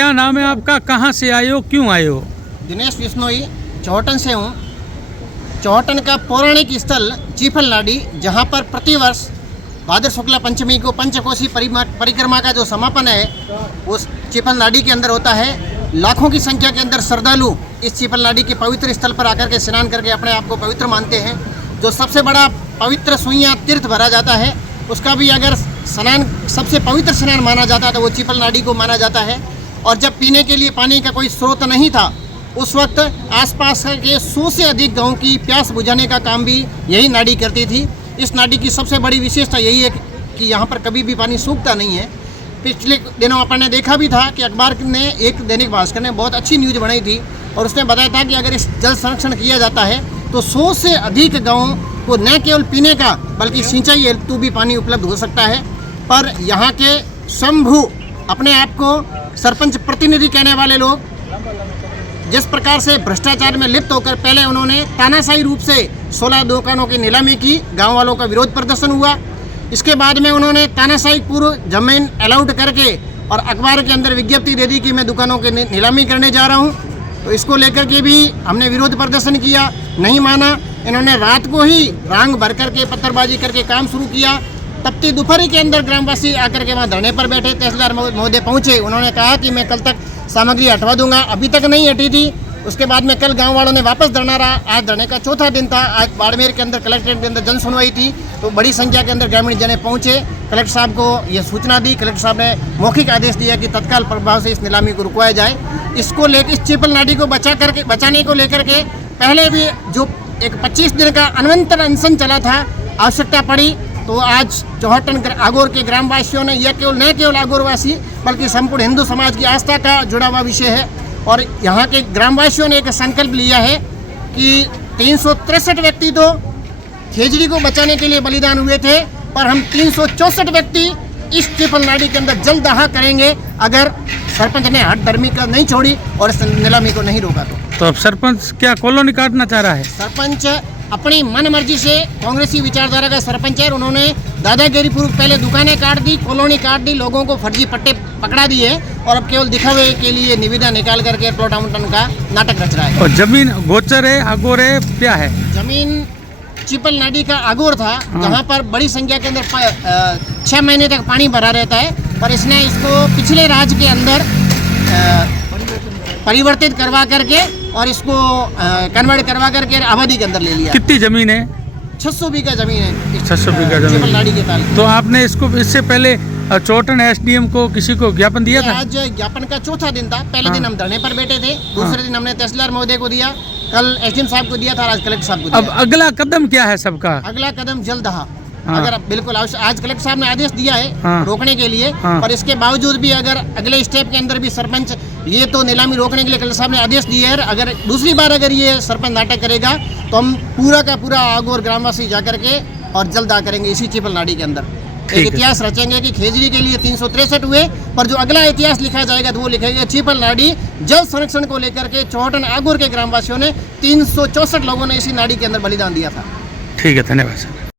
क्या नाम है आपका, कहाँ से आए हो, क्यों आए हो? दिनेश बिश्नोई, चौहटन से हूँ। चौहटन का पौराणिक स्थल चीफल नाडी, जहाँ पर प्रतिवर्ष भाद्र शुक्ला पंचमी को पंचकोशी परिक्रमा का जो समापन है उस चीफल नाडी के अंदर होता है। लाखों की संख्या के अंदर श्रद्धालु इस चीफल नाडी के पवित्र स्थल पर आकर के स्नान करके अपने आप को पवित्र मानते हैं। जो सबसे बड़ा पवित्र सुइयाँ तीर्थ भरा जाता है, उसका भी अगर स्नान सबसे पवित्र स्नान माना जाता है तो वो चीफल नाडी को माना जाता है। और जब पीने के लिए पानी का कोई स्रोत नहीं था, उस वक्त आसपास के 100 से अधिक गांव की प्यास बुझाने का काम भी यही नाडी करती थी। इस नाडी की सबसे बड़ी विशेषता यही है कि यहाँ पर कभी भी पानी सूखता नहीं है। पिछले दिनों अपन ने देखा भी था कि अखबार ने, एक दैनिक भास्कर ने बहुत अच्छी न्यूज़ बनाई थी और उसने बताया था कि अगर इस जल संरक्षण किया जाता है तो 100 से अधिक गाँवों को न केवल पीने का बल्कि सिंचाई हेतु भी पानी उपलब्ध हो सकता है। पर यहाँ के शंभू, अपने आप को सरपंच प्रतिनिधि कहने वाले लोग, जिस प्रकार से भ्रष्टाचार में लिप्त होकर पहले उन्होंने तानाशाही रूप से 16 दुकानों की नीलामी की, गांव वालों का विरोध प्रदर्शन हुआ। इसके बाद में उन्होंने तानाशाही पूर्व जमीन अलाउड करके और अखबार के अंदर विज्ञप्ति दे दी कि मैं दुकानों की नीलामी करने जा रहा हूं। तो इसको लेकर के भी हमने विरोध प्रदर्शन किया, नहीं माना। इन्होंने रात को ही रांग भर करके पत्थरबाजी करके काम शुरू किया। तपती दोपहरी के अंदर ग्रामवासी आकर के वहाँ धरने पर बैठे। तहसीलदार महोदय पहुँचे, उन्होंने कहा कि मैं कल तक सामग्री हटवा दूंगा, अभी तक नहीं हटी थी। उसके बाद में कल गांव वालों ने वापस धरना रहा। आज धरने का चौथा दिन था। आज बाड़मेर के अंदर कलेक्ट्रेट के अंदर जन सुनवाई थी, तो बड़ी संख्या के अंदर ग्रामीण जने पहुंचे। कलेक्टर साहब को ये सूचना दी। कलेक्टर साहब ने मौखिक आदेश दिया कि तत्काल प्रभाव से इस नीलामी को रुकवाया जाए। इसको लेकर, इस चीफल नाडी को बचाने को लेकर के पहले भी जो एक 25 दिन का अनवंतर अनशन चला था, आवश्यकता पड़ी तो आज चौहटन आगोर के ग्रामवासियों ने, यह केवल न केवल आगोरवासी बल्कि संपूर्ण हिंदू समाज की आस्था का जुड़ा हुआ विषय है। और यहाँ के ग्रामवासियों ने एक संकल्प लिया है कि 363 व्यक्ति तो खेजड़ी को बचाने के लिए बलिदान हुए थे, पर हम 364 व्यक्ति इस चीफल नाडी के अंदर जल दहा करेंगे अगर सरपंच ने हट धर्मी का नहीं छोड़ी और इस नीलामी को नहीं रोका तो अब सरपंच क्या कॉलोनी काटना चाह रहा है? सरपंच अपनी मन मर्जी से कांग्रेसी विचारधारा का सरपंच है। उन्होंने दादागिरी पूर्वक पहले दुकानें काट दी, कॉलोनी काट दी, लोगों को फर्जी पट्टे पकड़ा दिए और अब केवल दिखावे के लिए निविदा निकाल करके प्लॉट आवंटन का नाटक रच रहा है। और जमीन गोचर है, आगोर है, क्या है? जमीन चीफल नाडी का आगोर था, जहाँ पर बड़ी संख्या के अंदर 6 महीने तक पानी भरा रहता है, पर इसने इसको पिछले राज्य के अंदर परिवर्तित करवा करके और इसको कन्वर्ट करवा करके आबादी के अंदर ले लिया। कितनी जमीन है? 600 बीघा जमीन है। 600 बीघा जमीन चीफल नाडी के ताल। तो आपने इसको इससे पहले चौहटन एसडीएम को किसी को ज्ञापन दिया था? आज ज्ञापन का चौथा दिन था। पहले दिन हम धरने पर बैठे थे, दूसरे दिन हमने तहसीलदार महोदय को दिया, कल एसडीएम साहब को दिया था, आज कलेक्टर साहब को दिया। अब अगला कदम क्या है सबका? अगला कदम जल दहा। अगर बिल्कुल आज कलेक्टर साहब ने आदेश दिया है रोकने के लिए, पर इसके बावजूद भी अगर अगले स्टेप के अंदर भी सरपंच, ये तो नीलामी रोकने के लिए कलेक्टर साहब ने आदेश दिए है, अगर दूसरी बार अगर ये सरपंच नाटक करेगा तो हम पूरा का पूरा आगोर ग्रामवासी जाकर के और जलदा करेंगे इसी चीफल नाडी के अंदर। एक इतिहास रचेंगे कि खेजड़ी के लिए 363 हुए, पर जो अगला इतिहास लिखा जाएगा तो वो लिखेगा चीफल नाडी जल संरक्षण को लेकर के चौहटन आगोर के ग्रामवासियों ने 364 लोगों ने इसी नाडी के अंदर बलिदान दिया था। ठीक है, धन्यवाद सर।